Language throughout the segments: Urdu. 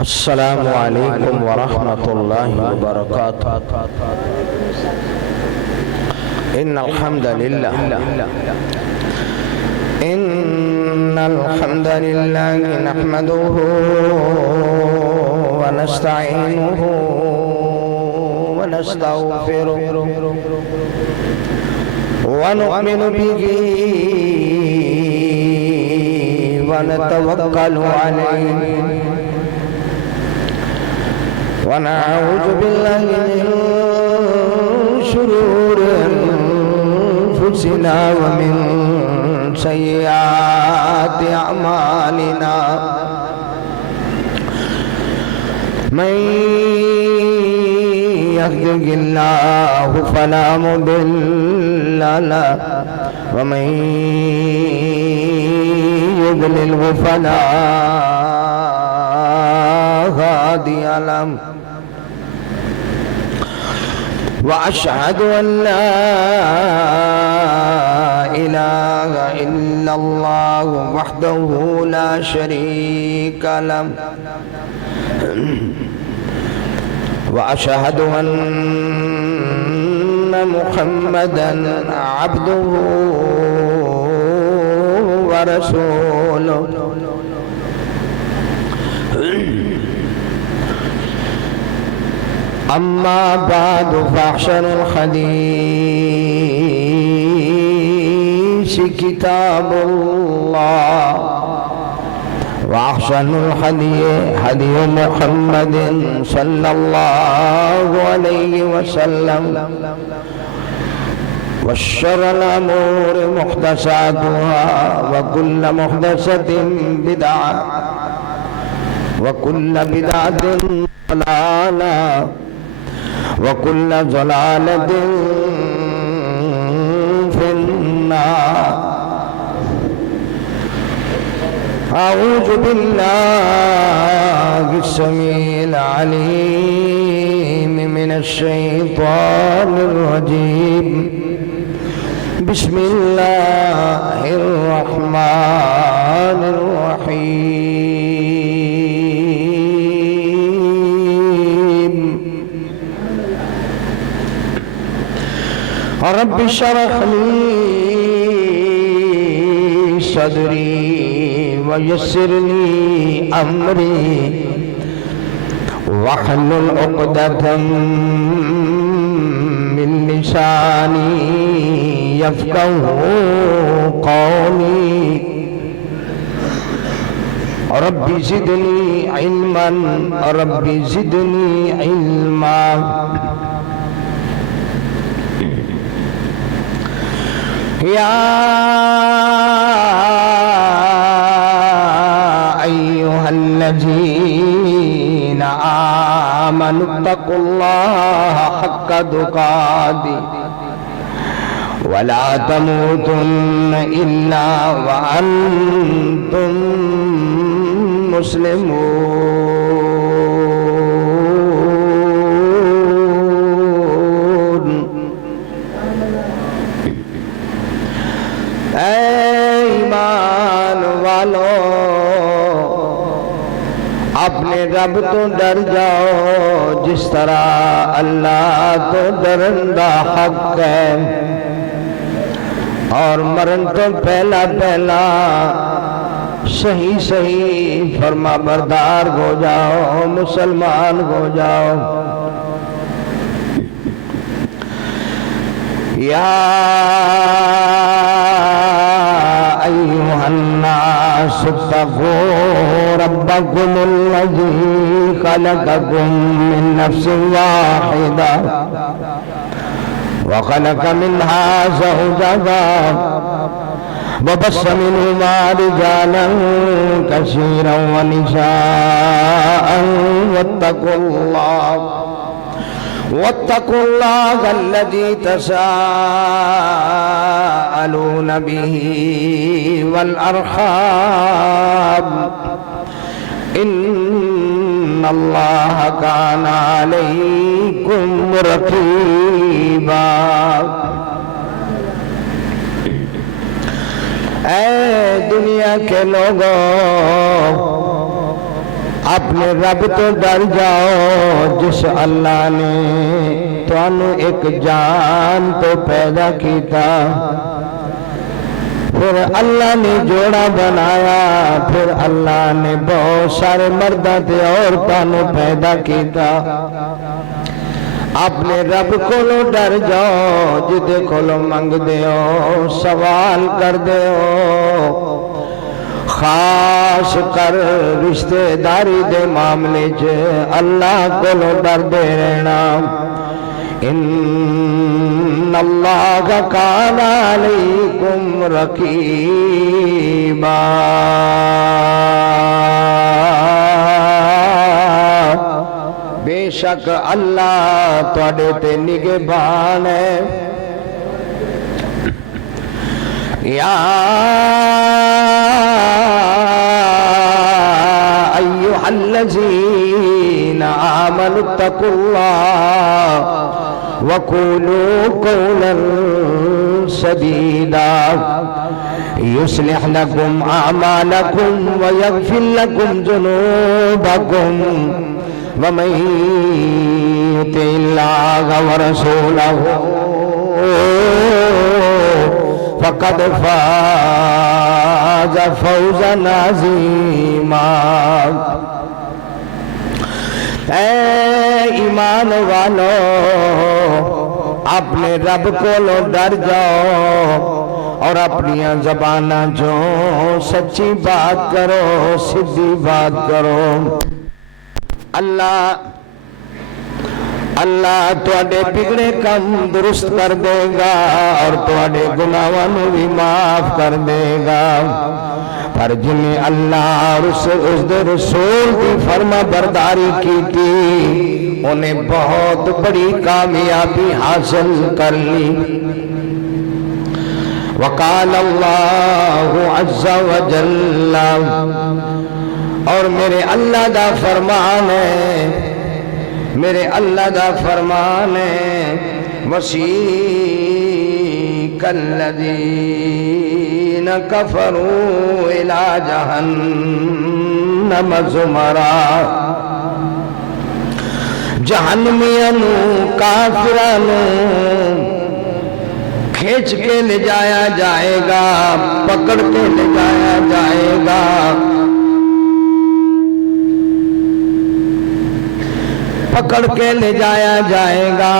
السلام عليكم ورحمة الله وبركاته. إن الحمد لله نحمده ونستعينه ونستغفره ونؤمن به ونتوكل عليه ونعوذ بالله من شرور أنفسنا ومن سيئات أعمالنا. من يهده الله فلا مضل له ومن يضلله فلا هادي له. وأشهد أن لا إله إلا الله وحده لا شريك له. وأشهد أن محمدا عبده ورسوله. أما بعد فأحسن الحديث كتاب الله وأحسن الهدي هدي محمد صلى الله عليه وسلم. وشر الأمور محدثاتها وكل محدثة بدعة وكل بدعة ضلالة وكل ضلالة في النار. أعوذ بالله السميع العليم من الشيطان الرجيم. بسم الله الرحمن الرحيم. رب اشرح لي صدري ويسر لي أمري واحلل عقدة من لساني يفقهوا قولي. رب زدني علما رب زدني علما. يا أيها الذين آمنوا اتقوا الله حق تقاته ولا تموتن إلا وأنتم مسلمون. ایمان والو اپنے رب تو ڈر جاؤ جس طرح اللہ تو ڈرندہ حق ہے. اور مرن تو پہلا صحیح فرما بردار ہو جاؤ مسلمان ہو جاؤ. یا ایھا الناس اتقوا ربکم الذی خلقکم من نفس واحدہ وخلق منها زوجها وبث منهما رجالا كثيرا ونساء واتقوا الله الذي تساءلون به والأرحام إن الله كان عليكم رقيبا. اے دنیا کے لوگوں اپنے رب تو ڈر جاؤ جس اللہ نے تانوں ایک جان تو پیدا کیتا، پھر اللہ نے جوڑا بنایا، پھر اللہ نے بہت سارے مرداں تے عورتاں پیدا کیتا۔ اپنے رب کولو ڈر جاؤ، جدے کولو منگ دیو سوال کر دیو، خاص کر رشتہ داری دے معاملے چ اللہ کولو ڈر دے رہنا۔ ان اللہ کان علیکم رقیبا، بے شک اللہ تواڈے تے نگہبان ہے۔ یا ایھا الذین آمنوا اتقوا اللہ وقولوا قولا سدیدا یصلح لکم اعمالکم ویغفر لکم ذنوبکم ومن یطع اللہ ورسولہ فقد فاز فوزا عظیما۔ اے ایمان والو، اپنے رب کو ڈر جاؤ اور اپنی زباناں جو سچی بات کرو، سیدھی بات کرو۔ اللہ تواڈے بگڑے کم درست کر دے گا اور تواڈے گناہاں نوں بھی معاف کر دے گا، پر جنہیں اللہ اور اس دے رسول کی فرما برداری کی تھی انہیں بہت بڑی کامیابی حاصل کر لی۔ وقال اللہ عز وجل، اور میرے اللہ دا فرمان ہے، میرے اللہ دا فرمان ہے، وسیق الذین کفروا الی جہنم زمرا، جہنمیانوں کافرانوں کھینچ کے لے جایا جائے گا، پکڑ کے لے جایا جائے گا، پکڑ کے لے جایا جائے گا،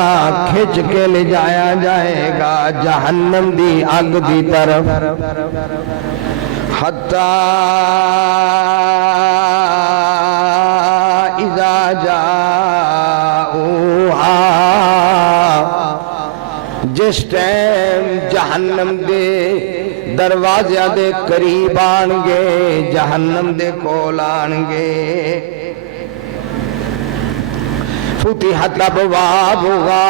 کھچ کے لے جایا جائے گا جہنم دی آگ دی طرف۔ حتی اذا جاؤہا، جس ٹائم جہنم دے دروازے دے قریب آنگے، جہنم دے کول آنگے، فتحت ابوابها،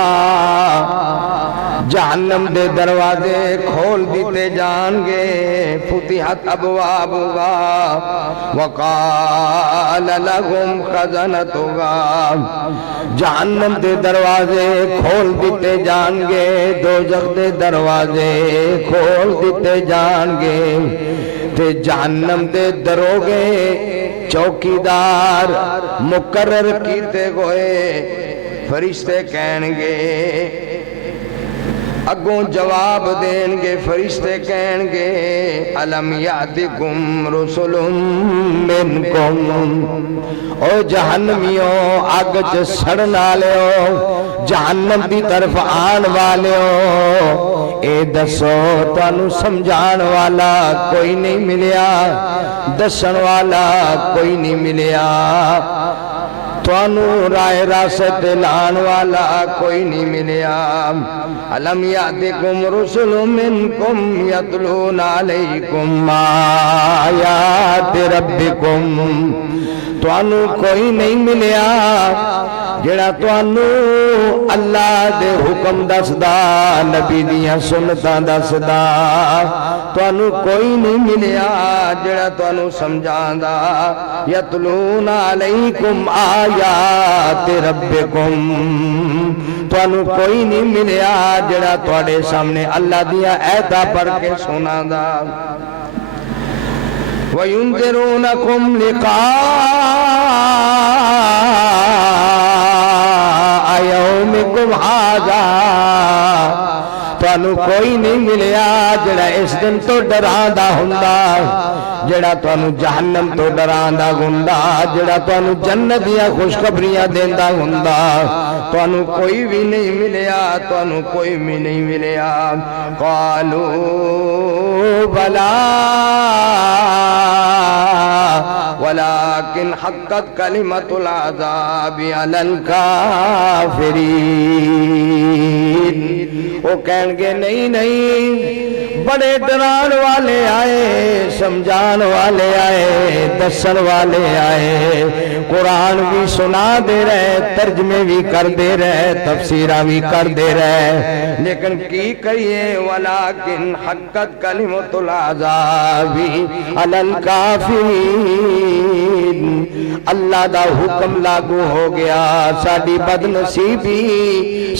جہنم دے دروازے کھول دیتے جان گے، فتحت ابوابها وقال لهم خزنتها، جہنم دے دروازے کھول دیتے جان گے، دوزخ دے دروازے کھول دیتے جان گے، تے جہنم دے دروگے چوکیدار مقرر کیتے ہوئے فرشتے کہیں گے، اگوں جواب دیں گے، فرشتے کہیں گے الم یاتکم رسل منکم، او جہنمیوں آگ چ سڑن والےو، جہنم دی طرف آن والےو، اے دسو تانوں سمجھان والا کوئی نہیں ملیا، دسن والا کوئی نہیں ملیا، توانوں رائے راست لان والا کوئی نہیں ملیا۔ الم یاتکم رسل منکم یتلون علیکم آیات ربکم، توانوں کوئی نہیں ملیا جڑا توانوں اللہ دے حکم دسدا، نبی دیاں سنتاں دسدا، توانوں کوئی نہیں ملیا جڑا توانوں سمجھاندا۔ یتلون علیکم آیات ربکم، توانوں کوئی نہیں ملیا جڑا تواڈے سامنے اللہ دیاں آیاتاں پڑھ کے سناندا۔ وَيُنذِرُونَكُمْ لِقَاءَ يَوْمِكُمْ هَذَا تانوں کوئی نہیں ملیا جڑا اس دن تو ڈراندا ہوندا جڑا تانوں جہنم تو ڈراندا ہوندا جڑا تانوں جنت دیاں خوشخبریاں دیندا ہوندا تانوں کوئی بھی نہیں ملیا تانوں کوئی بھی نہیں ملیا قالوا بلا ولكن حقت كلمة العذاب على الكافرين وہ کہن گے نہیں نہیں بڑے ڈران والے آئے سمجھان والے آئے دسن والے آئے قرآن بھی سنا دے رہے ترجمے بھی کر دے رہے تفسیرہ بھی کر دے رہے لیکن کی کہیے ولیکن حقت کلمۃ العذاب علی الکافرین اللہ دا حکم لاگو ہو گیا ساڑی بد نصیبی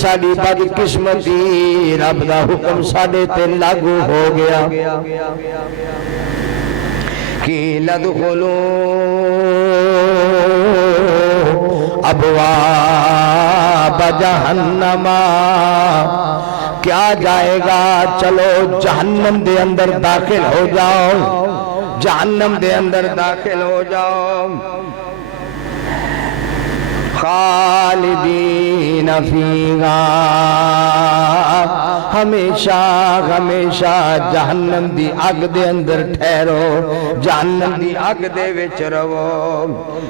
ساڑی بد قسمتی رب دا حکم ساڑے تے لاگو ہو گیا قیل ادخلوا ابواب جہنم کیا جائے گا چلو جہنم دے اندر داخل ہو جاؤ جہنم دے اندر داخل ہو جاؤ خالدین فیہا ہمیشہ ہمیشہ جہنم دی اگ دے اندر ٹھہرو جہنم دی اگ دے وچ رہو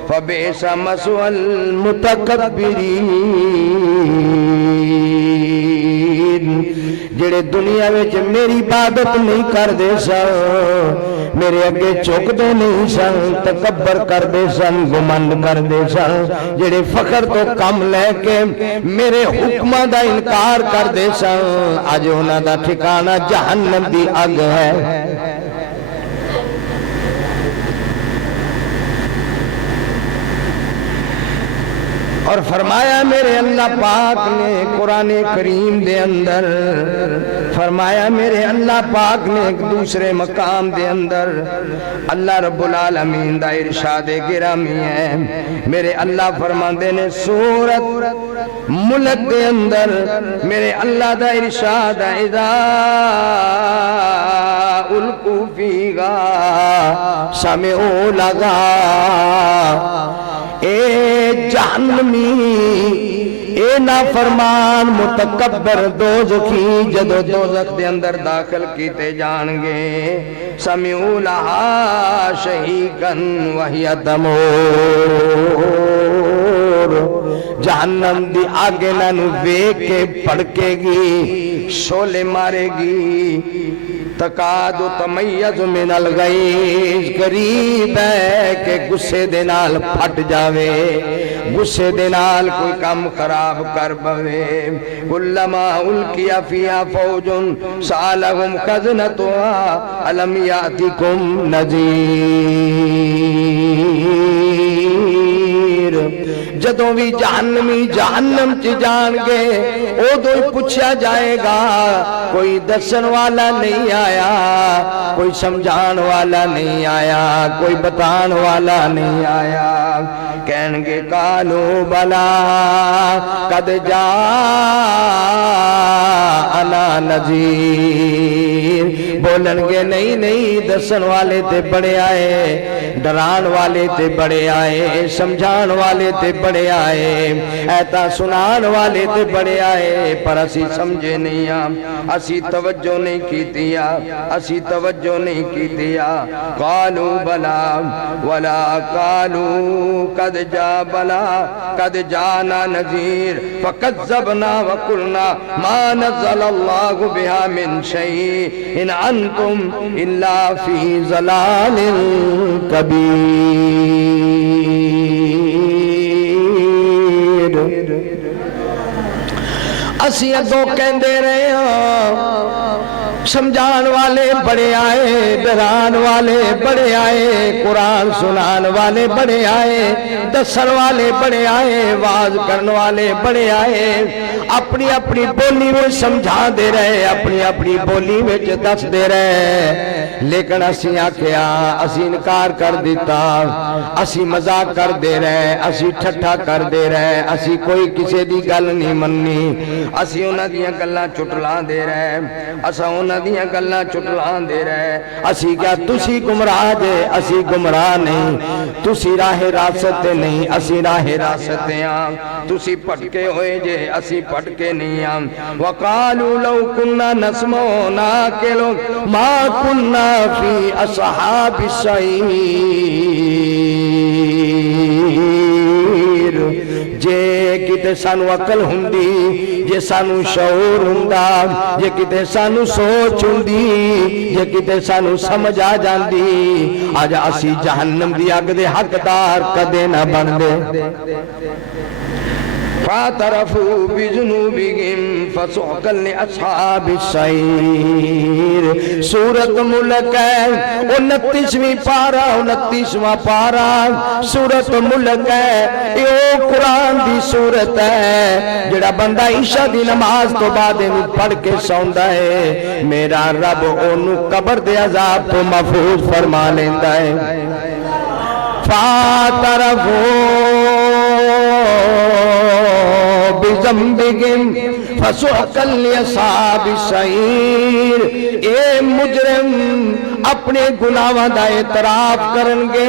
فبئس مثوى المتکبرین جڑے دنیا وچ میری عبادت نہیں کر دے سن میرے اگے چک دے نہیں سن تکبر کر دے سن گمنڈ کر دے سن جڑے فخر تو کم لے کے میرے حکمہ دا انکار کر دے سن آج انہاں دا ٹھکانہ جہنم دی اگ ہے اور فرمایا میرے اللہ پاک نے قرآن کریم دے اندر فرمایا میرے اللہ پاک نے ایک دوسرے مقام دے اندر اللہ رب العالمین دا ارشاد گرامی ہے میرے اللہ فرماندے نے سورت ملک دے اندر میرے اللہ دا ارشاد اذا القوا فیہا سمعوا لہا اے جہنمی اے نافرمان متکبر دوزخی جدو دوزخ دے اندر داخل کیتے جانگے سمعوا لہا شہیقاً وہی دمور جہنم دی آگے نانو ویک کے پڑکے گی شولے مارے گی تقاد تمیز من الغیظ قریب ہے کہ غصے دے نال پھٹ جاوے غصے دے نال کوئی کام خراب کر بوے کلما القیا فیہا فوج سالہم خزنتها الم یاتکم نذیر جدوں بھی جہنمی جہنم چ جان گے ادو ہی پوچھا جائے گا کوئی دسن والا نہیں آیا کوئی سمجھان والا نہیں آیا کوئی بتان والا نہیں آیا کہن گے قالو بلا قد جاءنا نذیر بولن گے نہیں نہیں دسن والے تے بڑے آئے ڈران والے تے بڑے آئے سمجھان والے تے بڑے آئے ایتا سنان والے تے بڑے آئے پر اسی سمجھے نہیں اسی توجہ نہیں کیتیا اسی توجہ نہیں کیتیا قالو بلا ولا قالو قد جا بلا قد جانا نذیر فکذبنا وقلنا ما نزل اللہ بها من شیء ان انتم الا فی ضلال کبیر اسی اگوں کہندے رہے ہاں سمجھان والے بڑے آئے ڈران والے بڑے آئے قرآن سنان والے بڑے آئے دسن والے بڑے آئے واز کرن والے بڑے آئے اپنی اپنی بولی میں سمجھا دے رہے اپنی اپنی بولی میں دس دے رہے لیکن اسی آکھیا اسی انکار کر دیتا اسی مذاق کر دے رہے اسی ٹھٹھا کر دے رہے اسی کوئی کسی دی گل نہیں مننی اسی انہاں دیاں گلاں چٹلا دے رہے اسا انہاں دیاں گلاں چٹلا دے رہے اسی کیا تسی گمراہ جے اسی گمراہ نہیں تسی راہ راست نہیں اسی راہ راست ہاں تسی پٹکے ہوئے جے اسی پٹکے نہیں ہاں وقالوا لو كنا نسمع ناقل ما كنا في اصحاب السعير جے کتے سانو عقل ہوندی جے سانو شعور ہوندا جے کتے سانو سوچ ہوندی جے کتے سانو سمجھ آ جاندی آج اسی جہنم دی اگ دے حقدار کدے نہ بندے فاعترفوا بذنوبهم فسحقا لاصحاب السعير سورۃ ملک ہے 29ویں پارہ 29واں پارہ سورۃ ملک ہے یہ قرآن دی سورت ہے جڑا بندہ عشاء دی نماز تو بعد پڑھ کے سوندا ہے میرا رب اونوں قبر دے عذاب تو محفوظ فرما لیندا ہے فاعترفوا بذنبهم فسحقا لاصحاب السعير اے مجرم اپنے گناہاں دا اعتراف کرنگے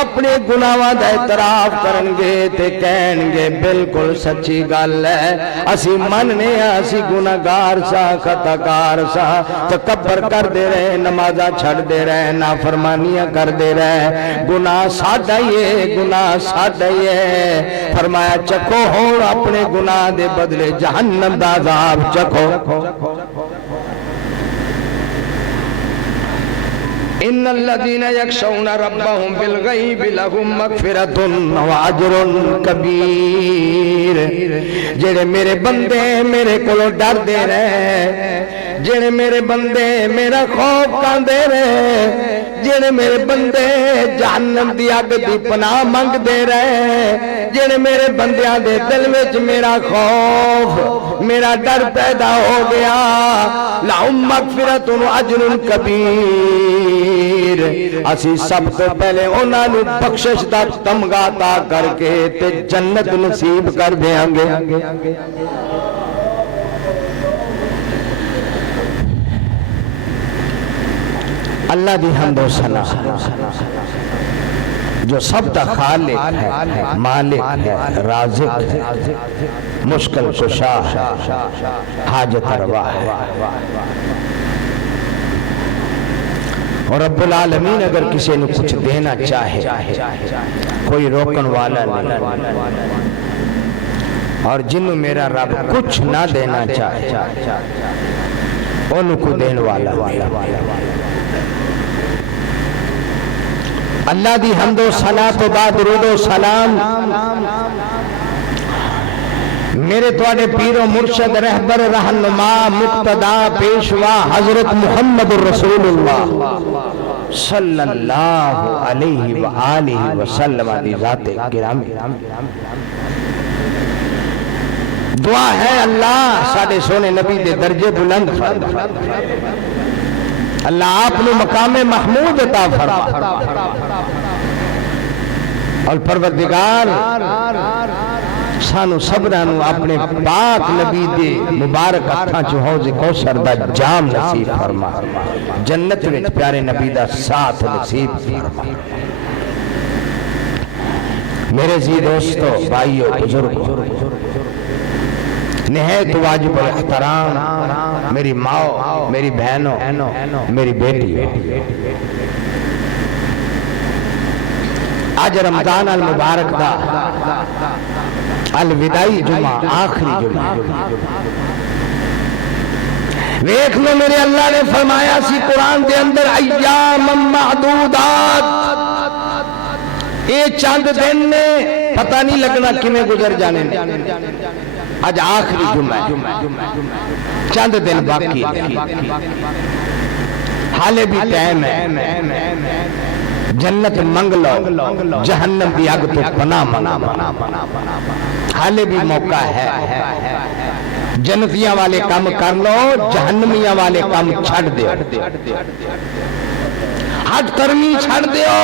اپنے گناہاں دا اعتراف کرنگے تے کہنگے بالکل سچی گل ہے اسی مننے اسی گناہگار سا خطاکار سا تکبر کر دے رہے نمازہ چھڑ دے رہے نافرمانیاں کر دے رہے گناہ ساڈا یہ گناہ ساڈا یہ فرمایا چکو ہو اپنے گناہ دے بدلے جہنم دا عذاب چکو ان الذين يخشون ربهم بالغيب لهم مغفرة واجر كبير جڑے میرے بندے میرے کولوں ڈر دے رہے جڑے میرے بندے میرا خوف کاندے رہے جڑے میرے بندے جہنم دی اگ دی پناہ منگ دے رہے جڑے میرے بندیاں دے دل وچ میرا خوف میرا ڈر پیدا ہو گیا لہم مغفرۃ واجر کبیر اسی سب کو پہلے انہاں نو بخشش دا تمغہ عطا کر کے تے جنت نصیب کر دیاں گے اللہ دی حمد و ثنا جو سب دا خالق ہے مالک ہے رازق ہے مشکل کشا ہے حاجت روا ہے اور رب العالمین اگر کسی نے کچھ دینا چاہے کوئی روکن والا نہیں اور جنہوں میرا رب کچھ نہ دینا چاہے انہوں کو دین والا اللہ دی حمد و ثنا تو بعد درود و سلام میرے تواڈے پیر و مرشد رہبر رہنما مقتدا پیشوا حضرت محمد رسول اللہ صلی اللہ علیہ وآلہ وسلم دی ذات گرامی دعا ہے اللہ ساڈے سونے نبی دے درجے بلند فرما اللہ آپ نے مقام محمود عطا فرما اور پروردگار سانو صبرانو اپنے پاک نبی دے مبارک ہتھاں چ حوض کوثر دا جام نصیب فرما جنت وچ پیارے نبی دا ساتھ نصیب فرما میرے زی دوستو بھائیو بزرگو نہایت واجب الاحترام میری ماں میری بہنوں میری بیٹی آج رمضان المبارک دا الوداعی جمعہ آخری جمعہ دیکھ لو میرے اللہ نے فرمایا سی قرآن دے اندر ایام معدودات یہ چند دن نے پتہ نہیں لگنا کمیں گزر جانے آج آخری جمعہ چند دن باقی حالے بھی ٹائم ہے جنت منگ لو، جہنم دی اگ تو پناہ منگو۔ حالے بھی موقع ہے، جنتیاں والے کام کر لو، جہنمیاں والے کام چھڑ دیو، حد کرنی چھڑ دیو،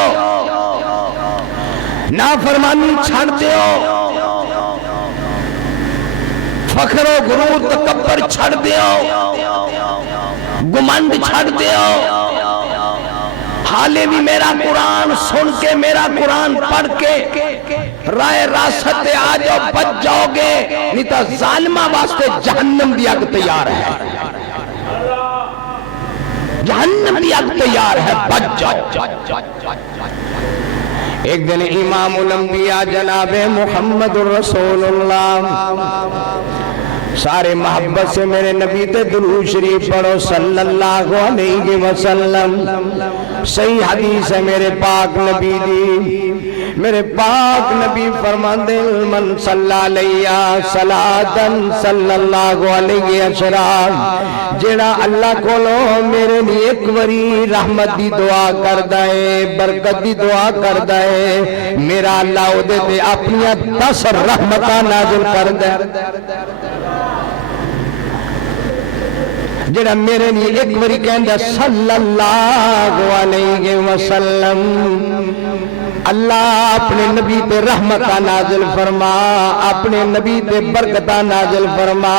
نافرمانی چھڑ دیو، فخر و غرور تکبر چھڑ دیو، گمنڈ چھڑ دیو۔ حالے بھی میرا قرآن سن کے، میرا قرآن پڑھ کے رائے راست آ جاؤ، بچ جاؤ گے، نہیں تو ظالمہ واسطے جہنم دی اگ تیار ہے، جہنم دی اگ تیار ہے، بچ جاؤ۔ ایک دن امام الانبیاء جناب محمد رسول اللہ، سارے محبت سے میرے نبی تے درود شریف پڑھو صلی اللہ علیہ وسلم۔ صحیح حدیث ہے میرے پاک نبی دی، میرے پاک نبی فرماندے من صلی علیہ صلاتن صلی اللہ علیہ وسلم، جیڑا اللہ کولو میرے لیے ایک وری رحمت دی دعا کردا ہے، برکت دی دعا کردا ہے، میرا اللہ او دے تے اپنی 10 رحمتاں نازل کردا ہے۔ جڑا میرے لیے ایک وری کہندا صلی اللہ علیہ وسلم، اللہ اپنے نبی تے رحمتہ نازل فرما، اپنے نبی تے برکتہ نازل فرما۔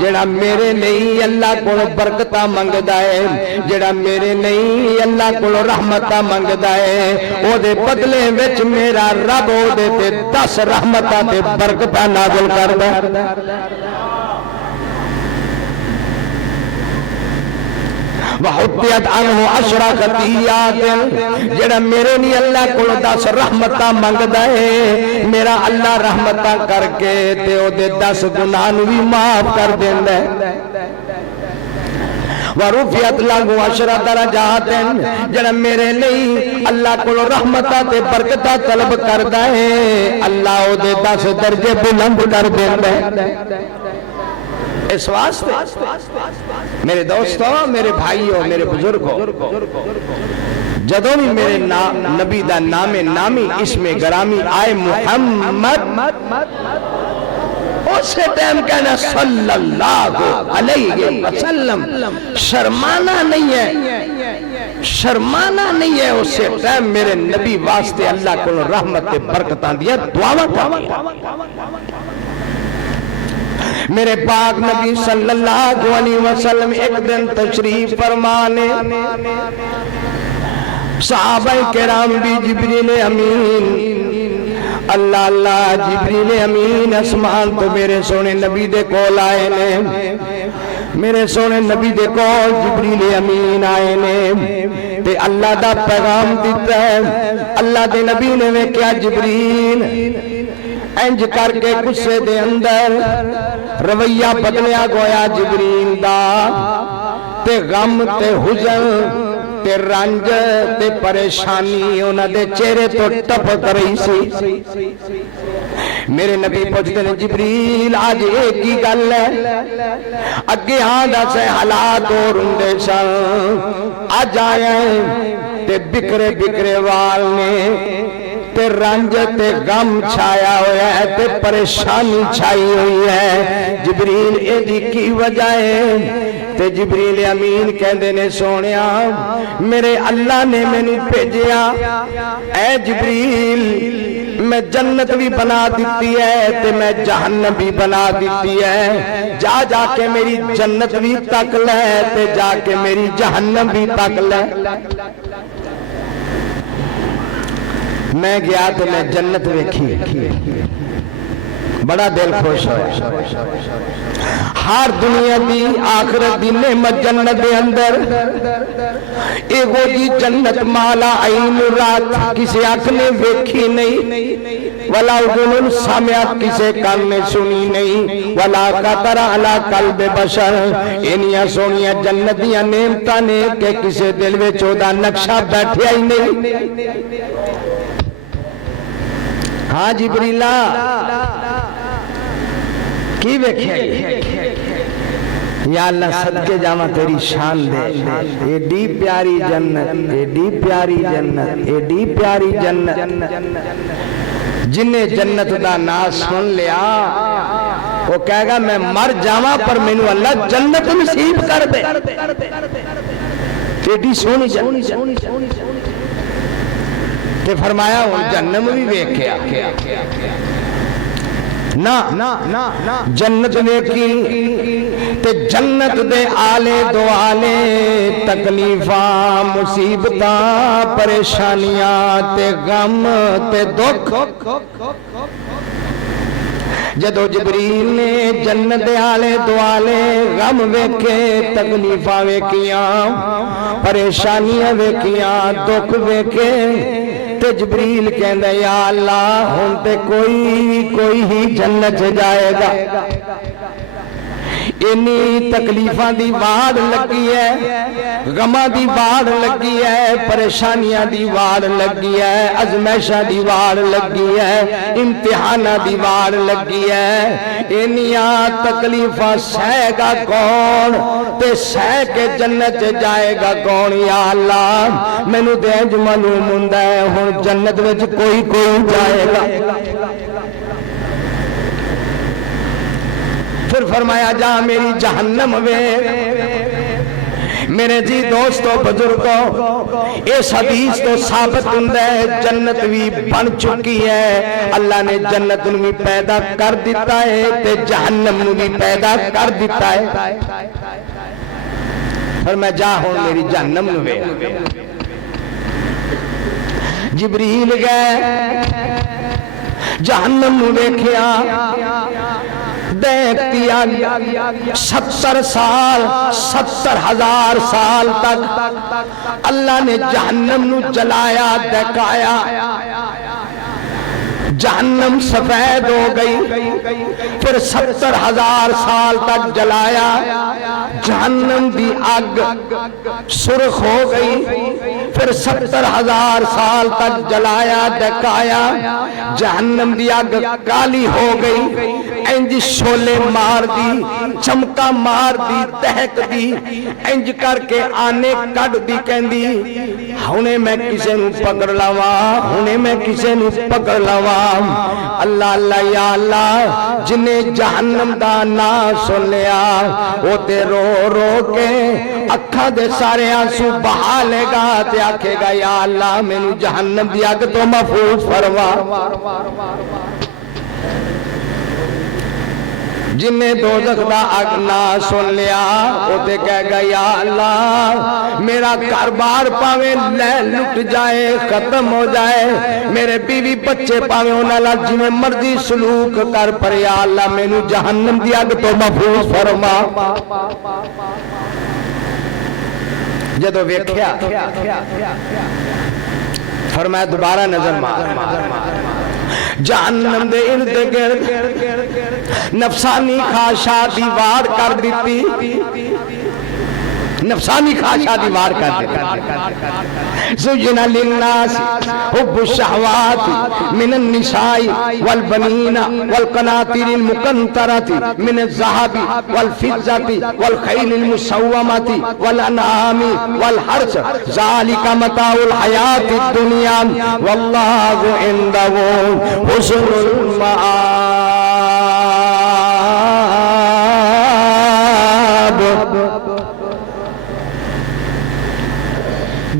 جڑا میرے نہیں اللہ کو برکتہ منگدا ہے، جڑا میرے نہیں اللہ کو رحمتہ منگدا ہے، او دے بدلے وچ میرا رب او دے تے 10 رحمتہ تے برکتہ نازل کردا ہے۔ وَحُطِّیَتْ عَنْهُ عَشْرَ خَطِیَّاتٍ، جڑا میرے نہیں اللہ کو 10 رحمتہ منگدا ہے، میرا اللہ رحمتہ کر کے تے او دے 10 گناہ نو بھی معاف کر دیندا ہے۔ وَرُفِعَتْ لَهُ 10 دَرَجَاتٍ، جڑا میرے نہیں اللہ کو رحمتہ تے برکتہ طلب کردا ہے، اللہ او دے 10 درجے بلند کر دیندا ہے۔ اس واسطے میرے دوستوں، میرے بھائیوں، میرے بزرگوں، جدوں بھی میرے نبی دا نام نامی اسم گرامی آئے محمد، اسے ٹائم کہنا صلی اللہ علیہ وسلم، شرمانا نہیں ہے، شرمانا نہیں ہے، اسے ٹائم میرے نبی واسطے اللہ کو رحمت برکتاں دیا، دعاواں کریا۔ میرے پاک نبی صلی اللہ علیہ وسلم ایک دن تشریف فرمانے، صحابہ کرام بھی جبریل امین، اللہ اللہ جبریل امین اسمان تو میرے سونے نبی دے کول آئے نے، میرے سونے نبی دے کول جبریل امین آئے نے، تے اللہ دا پیغام دیتا ہے۔ اللہ دے نبی نے میں کیا جبریل انج کر کے غصے دے اندر رویہ بدلیا گویا جبریل دا، تے غم تے حزن تے رنج تے پریشانی انہاں دے چہرے تو ٹپک رہی سی۔ میرے نبی پوچھتے ہیں جبریل آج ایک ہی گل ہے، اگے آندا سے حالات اور ہندے سن، آج آئے تے بکرے بکرے وال نے، تے رنج تے غم چھایا ہویا ہے، تے پریشانی چھائی ہوئی ہے، جبریل اے دی کی وجہ ہے؟ تے جبریل امین کہندے نے سونیا میرے اللہ نے میں نے بھیجیا، اے جبریل میں جنت بھی بنا دیتی ہے تے میں جہنم بھی بنا دیتی ہے، جا جا کے میری جنت بھی تک لے تے جا کے میری جہنم بھی تک لے۔ میں گیا تو میں جنت ویکھی، بڑا دل خوش ہویا۔ ہر دنیا دی آخرت دی نعمت جنت دے اندر، ایگو جی جنت مالا عین رات کسی آنکھ نے ویکھی نہیں، ولا اذن سمعت کسی کان نے سنی نہیں، ولا خطر علی قلب بشر، انہیاں سونیاں جنت دیاں نعمتاں نے کہ کسی دل وچ اودا نقشہ بیٹھیا ہی نہیں۔ ہاں جبریلا کی ویکھیا یا اللہ صدقے جاواں تیری شان دے، ایڈی پیاری جنت، ایڈی پیاری جنت، ایڈی پیاری جنت، جنہیں جنت دا نام سن لیا وہ کہے گا میں مر جاواں پر مینوں اللہ جنت نصیب کر دے۔ ایڈی سونی جنت تے فرمایا ہن جہنم بھی ویکھیا نا جنت ویکھی تے جنت دے آلے دوالے تکلیفاں مصیبتاں پریشانیاں تے غم تے دکھ۔ جدو جبریل نے جنت دے آلے دوالے غم ویکھے تکلیفاں ویکھیاں پریشانیاں ویکھیاں دکھ ویکھے تے جبریل کہندا یا اللہ ہن تے کوئی ہی جنت جائے گا۔ انی تکلیفاں دی واڑ لگی ہے، غماں دی واڑ لگی ہے، پریشانیاں دی واڑ لگی ہے، ازمائشاں دی واڑ لگی ہے، امتحاناں دی واڑ لگی ہے۔ انیاں تکلیفاں سہے گا کون تے سہے کے جنت جائے گا کون؟ یا اللہ مینوں تے انج معلوم ہوندا ہے ہن جنت وچ کوئی جائے گا۔ پھر فرمایا جا میری جہنم وے میرے جی دوستو بزرگوں، اس حدیث تو ثابت ہوتا ہے جنت بھی بن چکی ہے، اللہ نے جنت نو بھی پیدا کر دیتا ہے تے جہنم نو بھی پیدا کر دیتا ہے۔ فرمایا جا ہن میری جہنم نو وے۔ جبریل گئے جہنم نو ویکھیا دیکھتی آگیا 70 سال 70,000 سال تک اللہ نے جہنم نو جلایا دکھایا، جہنم سفید ہو گئی، پھر 70,000 سال تک جلایا، جہنم دی آگ سرخ ہو گئی، پھر 70,000 سال تک جلایا دکھایا، جہنم دی آگ کالی ہو گئی، انج شولے مار دی چمکا مار دی تہک دی انج کر کے آنے کڑ دی کہندی ہونے میں کسے نو پکڑ لواں، ہونے میں کسے نو پکڑ لواں۔ اللہ اللہ یا اللہ جنہیں جہنم دا نام سن لیا وہ تے رو رو کے اکھا دے سارے آنسو بہا لے گا تے آکھے گا یا اللہ مینوں جہنم دی اگ تو محفوظ فرما۔ جنہیں دوزخ دا اگ نہ سن لیا وہ تے کہے گا یا اللہ میرا کاروبار پاوے لٹ جائے ختم ہو جائے، میرے بیوی بچے پاوے انہاں نال جویں مرضی سلوک کر پر یا اللہ مینوں جہنم دی اگ تو محفوظ فرما۔ جدو ویکھیا فرمایا دوبارہ نظر مار، جہنم دے ارد گرد نفسانی خواہشات دی وار کر دیتی، نفسانی خواہشات دی وار کر دیتی۔ زجنا للناس حب الشہوات من النساء والبنین والقناطیر المقنطرۃ من الذہب والفضة والخیل المسومۃ والانعام والحرث ذالک متاع الحیاۃ الدنیا واللہ عنده حسن المآب۔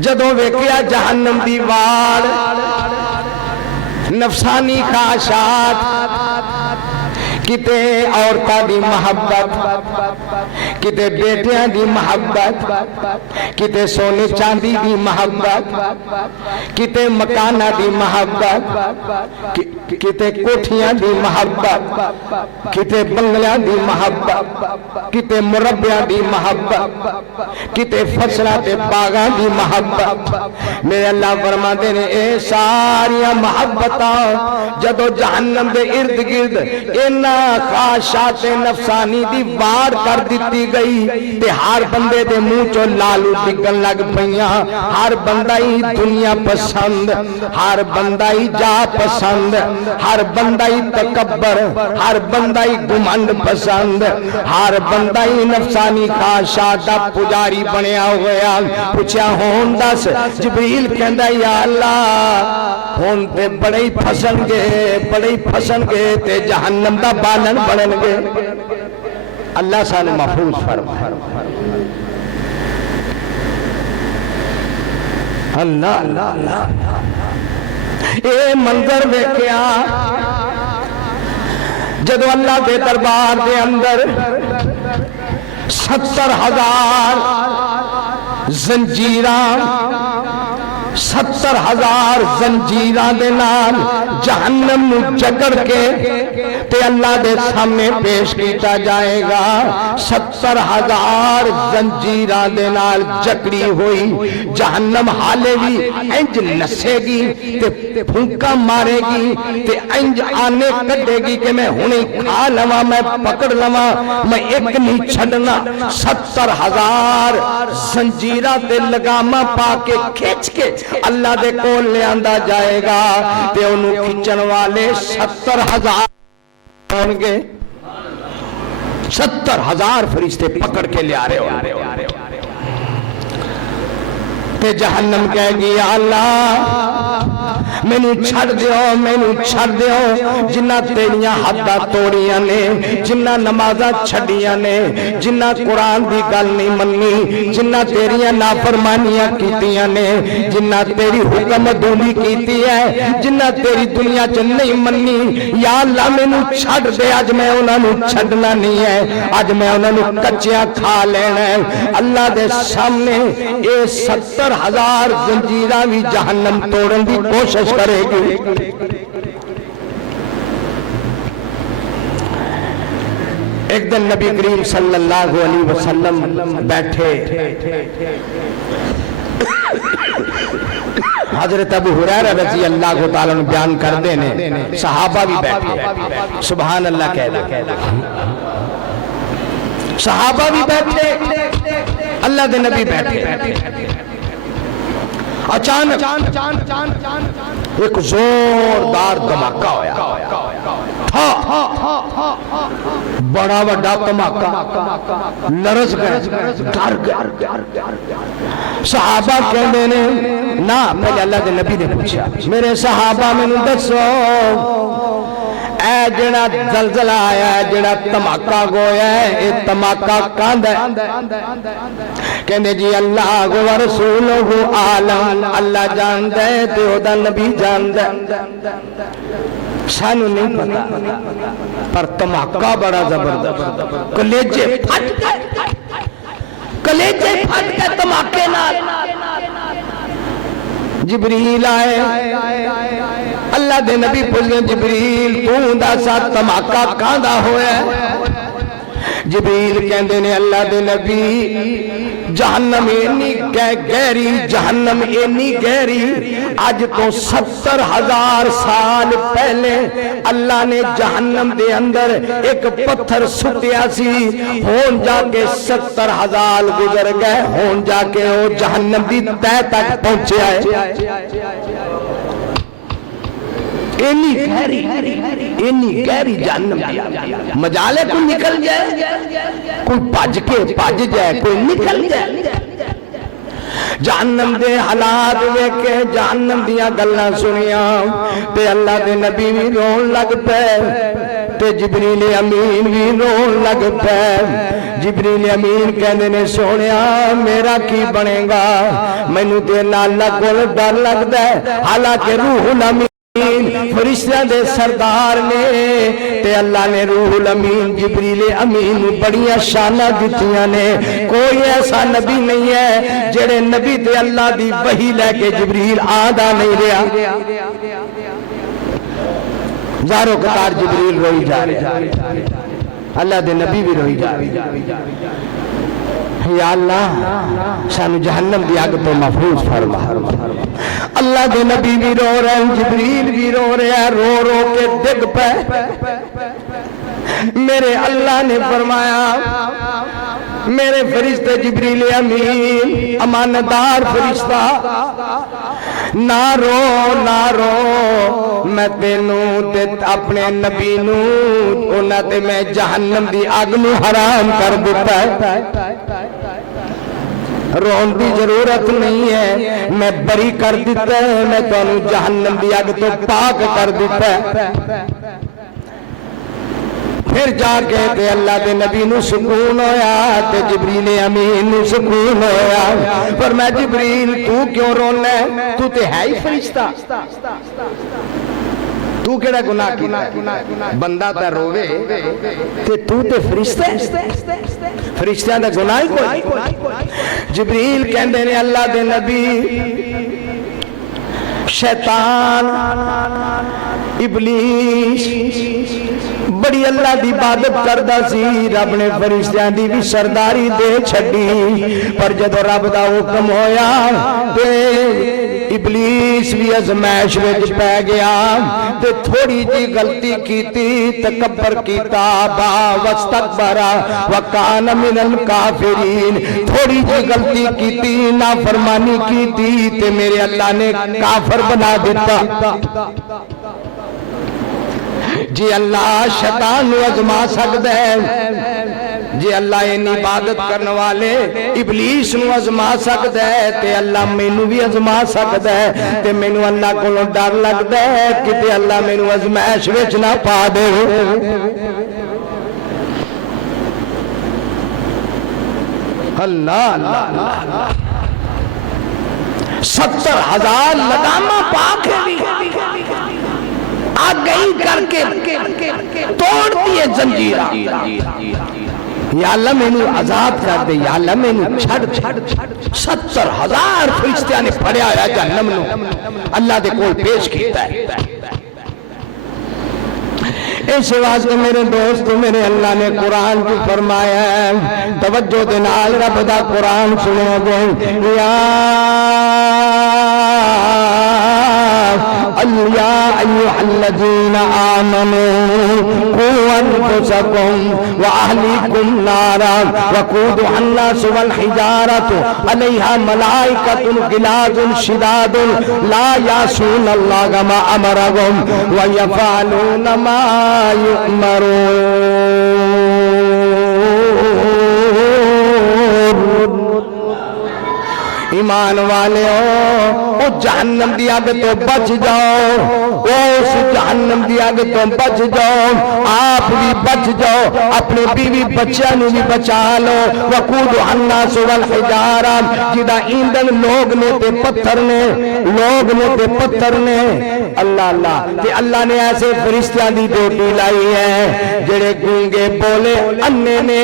جدو ویکھیا جہنم دی واڑ نفسانی خواہشات، کتے عورتاں دی محبت، کتے بیٹیاں دی محبت، کتے سونے چاندی دی محبت، کتے مکانہ دی محبت، کتے کوٹھیاں دی محبت، کتے بنگلیاں دی محبت، کتے مربیاں دی محبت، کتے فصلہ تے باغاں دی محبت۔ میرے اللہ فرماتے نے اے ساریاں محبتاں جدو جہنم دے ارد گرد اینا خواہشات نفسانی دی وار کر دیتی گئی تے ہر بندے دے منہ چوں لالو ڈگن لگ پیاں ہر بندہ ہی دنیا پسند ہر بندہ ہی جا پسند ہر بندہ ہی تکبر ہر بندہ ہی گھمنڈ پسند ہر بندہ ہی نفسانی خواہشات دا پجاری بنیا ہویا پوچھا ہون دس جبریل کہندا یا اللہ ہون تے بڑے ہی پھسن گے تے جہنم دا بالن بنن گے اللہ سانو محفوظ فرمائے اللہ اے منظر ویکھیا جدو اللہ دے دربار دے اندر 70,000 زنجیران 70,000 زنجیران دے نال جہنم نو جگڑ کے تے اللہ دے سامنے پیش کیتا جائے گا 70,000 زنجیران دے نال جکڑی ہوئی جہنم حالے بھی انج نسے گی تے پھنکا مارے گی تے انج آنے کٹے گی کہ میں ہنے کھا لواں میں پکڑ لواں میں ایک نہیں چھڑنا 70,000 زنجیران تے لگامہ پا کے کھچ کے اللہ دے کول لے آندہ جائے گا تے انہوں کھچن والے 70,000 ہونگے 70,000 فرشتے پکڑ کے لے آ رہے ہونگے تے جہنم کہے گی یا اللہ مینوں چھڑ دیو جنہ تیریاں حداں توڑیاں نے جنہ نمازاں چھڑیاں نے جنہ قرآن دی گل نہیں منی جنہ تیریاں نافرمانیاں کیتیاں نے جنہ تیری حکم دونی کیتی ہے جنہ تیری دنیا چ نہیں منی یا اللہ مینوں چھڑ دے اج میں انہاں نوں چھڈنا نہیں ہے اج میں انہاں نوں کچیاں کھا لینا ہے اللہ دے سامنے اے 70,000 زنجیراں بھی جہنم توڑن دی کوشش کرے گی ایک دن نبی کریم صلی اللہ علیہ وسلم بیٹھے حضرت ابو ہریرہ رضی اللہ تعالیٰ عنہ بیان کر دینے صحابہ بھی بیٹھے سبحان اللہ کہہ دے صحابہ بھی بیٹھے اللہ دے نبی بیٹھے اچانک ایک زوردار دھماکہ ہویا بڑا بڑا دھماکہ لرز گئے ڈر گئے صحابہ کہنے نے نا پہلے اللہ کے نبی نے پوچھا میرے صحابہ میں دسو اے جڑا زلزلہ آیا ہے جڑا دھماکہ گویا ہے اے دھماکہ کاند ہے کہنے جی اللہ و رسولہ عالم اللہ جان دے تے دا نبی جان دے سانو نہیں پتا پر دھماکہ بڑا زبردست کلیجے پھٹ گئے دھماکے نال جبریل آئے اللہ دے نبی پوچھے جبریل تو دا سا دھماکہ کاندا ہویا ہے جبریل کہندے نے اللہ دے نبی جہنم اینی گہری جہنم اینی گہری آج تو 70,000 سال پہلے اللہ نے جہنم دے اندر ایک پتھر سٹیا سی ہون جا کے 70,000 گزر گئے ہون جا کے وہ جہنم دی تہ تک پہنچے آئے اینی گہری جہنم دیا مجالے کوئی نکل جائے کوئی پاج جائے کوئی نکل جائے جہنم دے حالات ویکھے جہنم دیا گلاں سنیاں تے اللہ دے نبی بھی رون لگ پے تے جبریل امین بھی رون لگ پے جبریل امین کہندے نے سونیا میرا کی بنے گا مینوں تے اللہ کول ڈر لگدا ہے حالانکہ روح الامین فرشتہ دے سردار نے تے اللہ نے روح الامین جبریل امین بڑیاں شانہ دیتیاں نے کوئی ایسا نبی نہیں ہے جڑے نبی تے اللہ دی وحی لے کے جبریل آدھا نہیں رہا زارو قطار جبریل روئی جا رہے اللہ دے نبی بھی روئی جا رہے یا اللہ سانو جہنم دی آگ تو محفوظ فرما اللہ دے نبی بھی رو رہے ہیں جبریل بھی رو رہے ہیں رو رو کے دگ پہ میرے اللہ نے فرمایا میرے فرشتے جبریل امین امانتدار فرشتہ نہ رو میں تینوں تے اپنے نبی نوں انہاں تے میں جہنم دی اگ نوں حرام کر دیتا ہے رون دی ضرورت نہیں ہے میں بری کر دیتا ہے میں تانوں جہنم دی اگ تو پاک کر دیتا ہے پھر جا کے تے اللہ دے نبی نو سکون ہویا تے جبریل امین نو سکون ہویا پر میں جبریل تو کیوں رونا ہے تو تے ہے ہی فرشتہ تو کیڑا گناہ کیتا بندہ تے روے تے تو تے فرشتہ فرشتیاں دا گناہ ہی کوئی جبریل کہندے نے اللہ دے نبی شیطان ابلیس بڑی اللہ دی عبادت کردہ سی رب نے فرشتیاں دی بھی سرداری دے چھڑی پر جدو رب دا حکم ہویا تے ابلیس بھی ازمائش وچ پہ گیا تے تھوڑی جی غلطی کیتی تکبر کیتا با واستکبرا وکان من الکافرین تھوڑی جی غلطی کیتی نافرمانی کیتی تے میرے اللہ نے کافر بنا دیتا جی اللہ شیطان نو ازما سکتا ہے جی اللہ ان عبادت کرنے والے ابلیس نو ازما سکتا ہے تے اللہ مینو بھی ازما سکتا ہے تے مینو اللہ کو ڈر لگتا ہے کہ تے اللہ مینو ازمائش وچ نہ پا دے اللہ اللہ 70,000 لگامہ پاک ہے آگئی کر کے توڑتی ہے زنجیرہ یا اللہ میں نے عذاب کر دے یا اللہ میں نے چھڑ 70,000 فرشتیاں نے پڑھیا ہے جہنم نو اللہ دے کوئی پیش کیتا ہے اس واسطے میرے دوست میرے اللہ نے قرآن کی فرمایا ہے توجہ دے نال رب دا قرآن سنو گے یا ایوہ الذین آمنوا قوا انفسکم واہلیکم نارا وقودها الناس والحجارۃ علیہا ملائکۃ غلاظ شداد لا یعصون اللہ ما امرهم ویفعلون ما یؤمرون ایمان والے ہو جہنم دی آگ تو بچ جاؤ اس جہنم دی آگ تو بچ جاؤ آپ بھی بچ جاؤ اپنے بیوی بچیاں نو بھی بچا لو وقودها الناس والحجارہ جدا ایندھن لوگ نے تے پتھر نے لوگ نے تے پتھر نے اللہ اللہ تے اللہ نے ایسے فرشتیاں دی ڈیوٹی لائی ہے جڑے گونگے بولے انے نے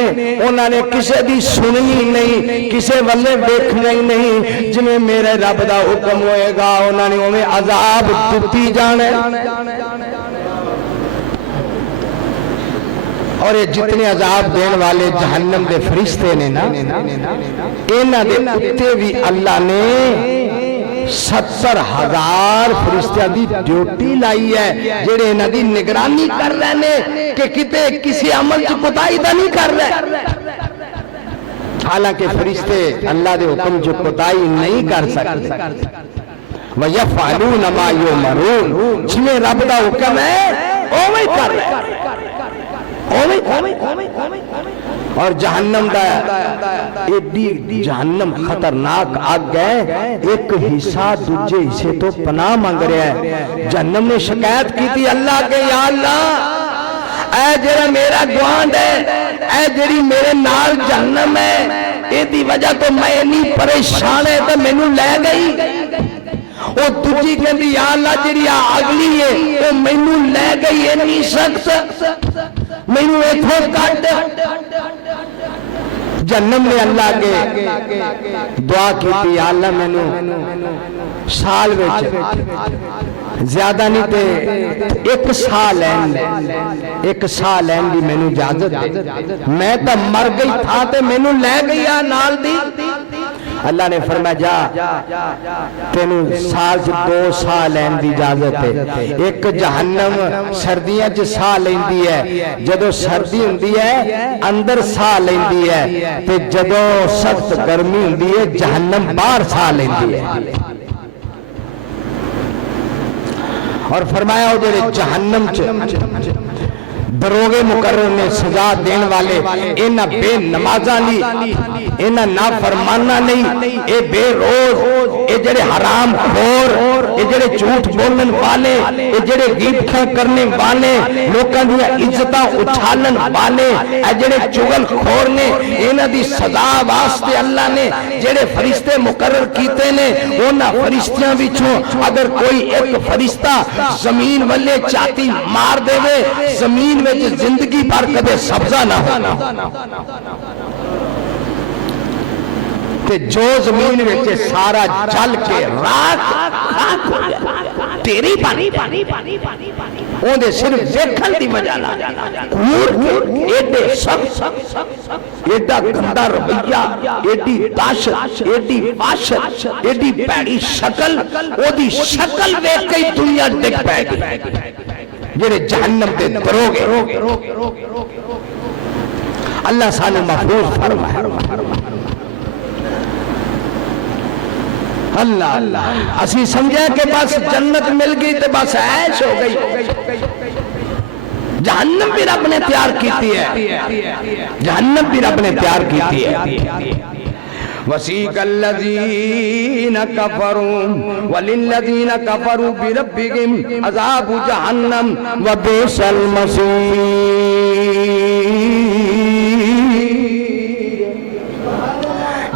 انہاں نے کسے دی سننی نہیں کسے والے دیکھنا ہی نہیں جنہیں میرے رب دا حکم ہوئے گا انہوں نے ہمیں عذاب دتی جانے اور یہ جتنے عذاب دین والے جہنم دے فرشتے نے نا انہاں دے اتے بھی اللہ نے 70,000 فرشتیاں دی ڈیوٹی لائی ہے جڑے انہاں دی نگرانی کر رہے ہیں کہ کتے کسی عمل چ کوتاہی دا نہیں کر رہے حالانکہ فرشتے اللہ دے حکم جو کوتاہی نہیں کر سکتے وَيَفْعَلُونَ مَا يُؤْمَرُونَ جنہیں رب دا حکم ہے اوہی کر رہے اور جہنم دا ایڈی جہنم خطرناک آگ ہے ایک حصہ دوجے حصے تو پناہ مانگ رہا ہے جہنم نے شکایت کی تھی اللہ کے یا اللہ اے جڑا میرا گوانڈ ہے اے جڑی میرے نال جہنم ہے اے دی وجہ تو میں نہیں پریشان ہے تو میں نو لے گئی وہ تجھی کہندی یا اللہ جڑی اگلی ہے وہ میں نو لے گئی ہے نہیں سکت میں نو ایتھوں کٹ جہنم نے اللہ کے دعا کی تھی یا اللہ میں نو سال وچ زیادہ نہیں تے ایک سال لین دی میں نو اجازت دے میں تا مر گئی تھا تے میں نو لے گئی نال دی اللہ نے فرمایا جا تینوں سال 2 سال لین دی اجازت ہے. ایک جہنم سردیاں چ سال لیندی ہے, جدوں سردی ہوندی ہے اندر سال لیندی ہے, تے جدوں سخت گرمی ہوندی ہے جہنم باہر سال لیندی ہے. اور فرمایا وہ جڑے جہنم چ دروغے مقرر نے سزا دین والے انہاں بے نمازاں نہیں, انہاں نافرماناں نہیں, اے بے روز, اے جڑے حرام خور, اے جڑے جھوٹ بولن والے, اے جڑے غیبتاں کرنے والے, لوکاں دی عزتاں اچھالن والے, اے جڑے چغل خور نے, انہاں دی سزا واسطے اللہ نے جڑے فرشتے مقرر کیتے نے, انہاں فرشتیاں وچوں اگر کوئی ایک فرشتہ زمین والے چاتی مار دے وے, زمین میں زندگی پر کبھی سبزہ نہ ہو, تے جو زمین میں سارا جل کے راک تیری پانی اون دے صرف دیکھن دی وجہ نال کور کے ایڈے سب ایڈا گندا رویہ, ایڈی دہشت, ایڈی وحشت, ایڈی پیڑی شکل, او دی شکل ویکھ کے دنیا ڈگ پے گی. جڑے جہنم دے دروغے, اللہ سانو محفوظ فرمائے. اللہ اسی سمجھے کہ بس جنت مل گئی تے بس عیش ہو گئی. جہنم بھی رب نے تیار کیتی ہے, جہنم بھی رب نے تیار کیتی ہے. وَسِيقَ الَّذِينَ كَفَرُوا وَلِلَّذِينَ كَفَرُوا بِرَبِّهِمْ عَذَابُ جَهَنَّمَ وَبِئْسَ الْمَصِيرُ.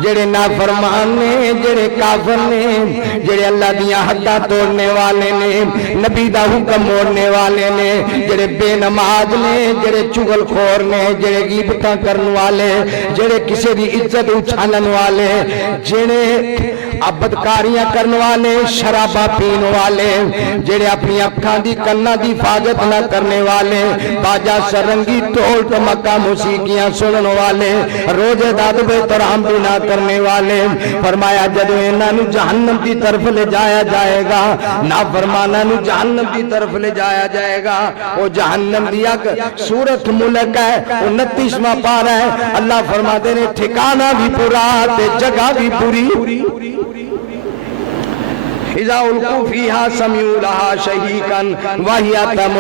جڑے نافرمان نے, جڑے کافر نے, جڑے اللہ دیاں حداں توڑنے والے نے, نبی دا حکم موڑنے والے نے, جڑے بے نماز نے, جڑے چغل خور نے, جڑے غیبتاں کرن والے, جڑے کسی دی عزت اچھالن والے, جڑے بدکاریاں کرن والے, شرابہ پین والے, جڑے اپنی اکھاں دی کناں دی حفاظت نہ کرنے والے, باجا سرنگی ٹول ٹمکا موسیقیاں سنن والے, روزے داد بے ترام بھی نہ کرنے والے, فرمایا جدو انہاں نو جہنم کی طرف لے جایا جائے گا, نافرماناں نو جہنم کی طرف لے جایا جائے گا. وہ جہنم دی اگ سورۃ ملک ہے, 29واں پارہ ہے. اللہ فرماتے نے ٹھکانہ بھی پورا تے جگہ بھی پوری. اذا القوا فیہا سمعوا لہا شہیقا وہی تمور.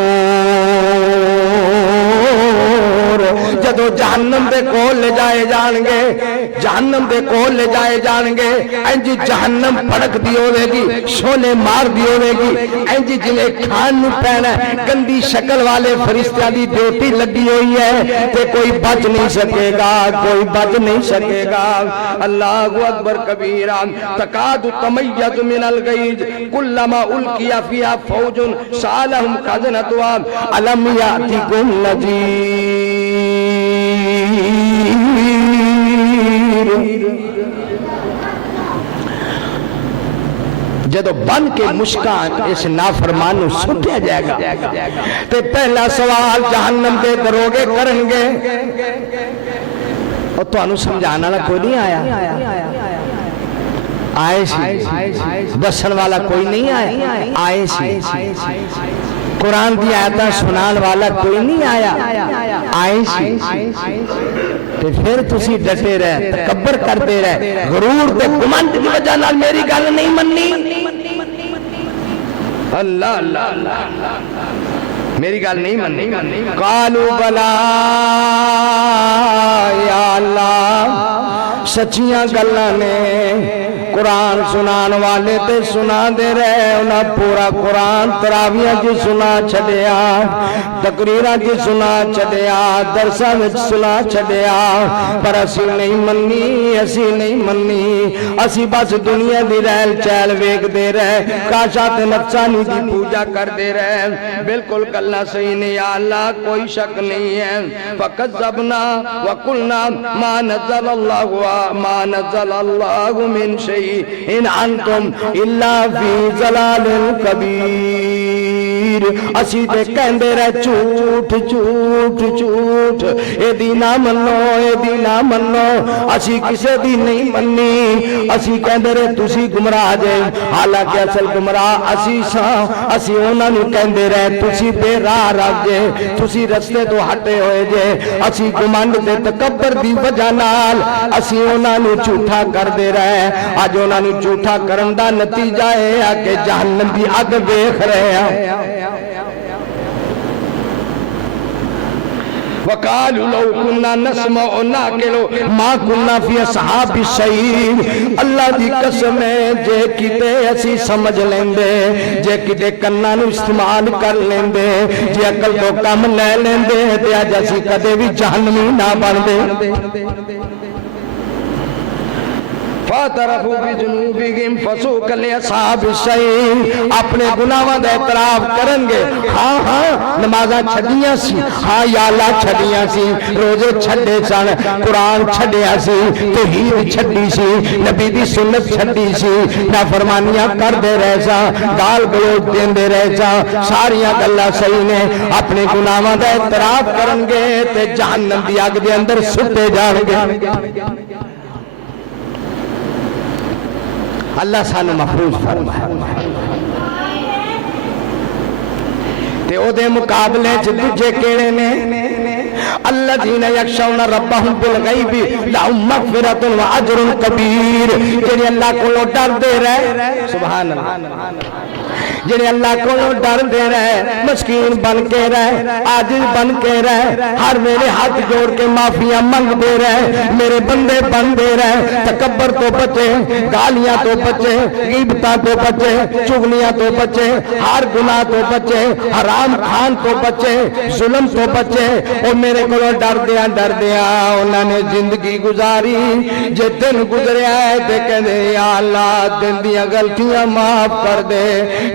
جدو جہنم دے کول لے جائے جان گے, جہنم دے کول لے جائے جان گے, انجی جہنم پڑک دی ہوئے گی, شولے مار دی ہوئے گی, انجی جنہیں کھان نو پہنا ہے. گندی شکل والے فرشتیاں دی ڈیوٹی لگی ہوئی ہے, تے کوئی بچ نہیں سکے گا, کوئی بچ نہیں سکے گا. اللہ اکبر کبیرہ. تکاد تمیز من الغیظ کلما القی فیہا فوج سالہم خزنتہا الم یاتکم نذیر. جدو بن کے مشکان اس نافرمان نو سٹیا جائے گا, تے پہلا سوال جہنم دے دروغے کریں گے, اور تو انو سمجھانا کوئی نہیں آیا, آئے سی دسن والا کوئی نہیں آیا, آئے سی قرآن دی آیتاں سنان والا کوئی نہیں آیا, آئے سی. تے پھر تسی ڈٹے رہے, تکبر کرتے رہے, غرور تے گمنڈ کی وجہ نال میری گل نہیں مننی. اللہ اللہ اللہ میری گل نہیں مننی. قالوا بلا یا اللہ, سچیاں گلاں نے, قرآن سنان والے تے سنا دے رہے, انہاں پورا قرآن تراویاں جی سنا چھڑیا, تقریرہ جی سنا چھڑیا, درسہ وچ سنا چھڑیا, پر اسی نہیں مننی, اسی نہیں مننی. اسی بس دنیا دی ریل چیل ویک دے رہے, کاشات نفسانی دی پوجا کر دے رہے. بالکل کلنا صحیح نہیں یا اللہ, کوئی شک نہیں ہے. فَقَذَّبْنَا وَقُلْنَا مَا نَزَّلَ اللَّهُ مِنْ شَيْءٍ إِنْ أَنْتُمْ إِلَّا فِي ضَلَالٍ كَبِيرٍ. کبیر اسی تے کہندے رہے جھوٹ جھوٹ جھوٹ اے دی نہ منو اے دی نہ منو اسی کسے دی نہیں منی اسی کہندے رہے تسی گمراہ جے حالانکہ اصل گمراہ اسی ساں اسی انہاں نوں کہندے رہے تسی بے راہ رہ جے تسی رستے تو ہٹے ہوئے جے اسی گمنڈ تے تکبر دی وجہ نال اسی انہاں نوں جھوٹا کر دے رہے اج انہاں نوں جھوٹا کرن دا نتیجہ اے کہ جہنم دی اگ ویکھ رہے ہیں وقالوا لو كنا نسمع نعقل ما كنا في اصحاب السعير اللہ دی قسم ہے جے کتے اسی سمجھ لیندے جے کتے کناں نوں استعمال کر لیندے جے عقل تو کم لے لیندے تے اج اسی کدے بھی جہنمی نہ بندے فاعترفوا بذنوبهم فسوقا لاصحاب السعير اپنے گناہاں دا اعتراف کرن گے ہاں ہاں نمازاں چھڈیاں سی ہاں یا اللہ چھڈیاں سی روزے چھڈے سن قرآن چھڈیا سی توحید چھڈی سی نبی دی سنت چھڈی سی نافرمانیاں کردے رہے سا گال گلوچ دیندے رہے سا ساریاں گلاں صحیح نے اپنے گناہاں دا اعتراف کرن گے تے جہنم دی اگ دے اندر سٹے جان گے اللہ سانو محفوظ فرمائے تے او دے مقابلے چ دوجے کیڑے نے الذین یخشون ربهم بالغیب لهم مغفرۃ واجر کبیر جڑے اللہ کولوں ڈردے رہے سبحان اللہ جڑے اللہ کو ڈر دے رہے مسکین بن کے رہے عاجز بن کے رہے ہر ویلے ہاتھ جوڑ کے معافیاں منگ دے رہے میرے بندے بن دے رہے تکبر تو بچے گالیاں تو بچے غیبتاں تو بچے چغلیاں تو بچے ہر گناہ تو بچے حرام کھان تو بچے ظلم تو بچے اور میرے کو ڈر دیا انہوں نے زندگی گزاری جے دن گزریا ہے تے کہندے یا اللہ دن دیاں غلطیاں معاف کر دے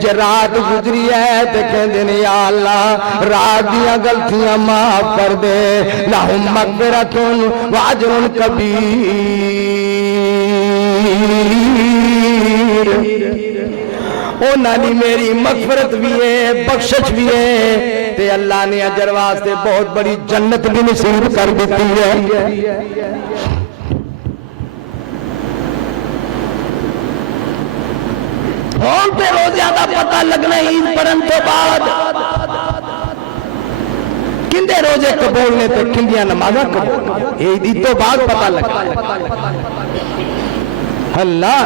جے رات گزری ہے تے کہندے یا اللہ رات دیاں غلطیاں معاف کر دے لہم مغفرۃ واجر کبیر اونا لی میری مغفرت بھی ہے بخشش بھی ہے تے اللہ نے اجر واسطے بہت بڑی جنت بھی نصیب کر دیتی ہے ہون تے روزیاں دا پتہ لگنا عید پڑھن تو بعد کندے روزے قبول نے تے کندیاں نمازاں قبول عید تو بعد پتہ لگنا اللہ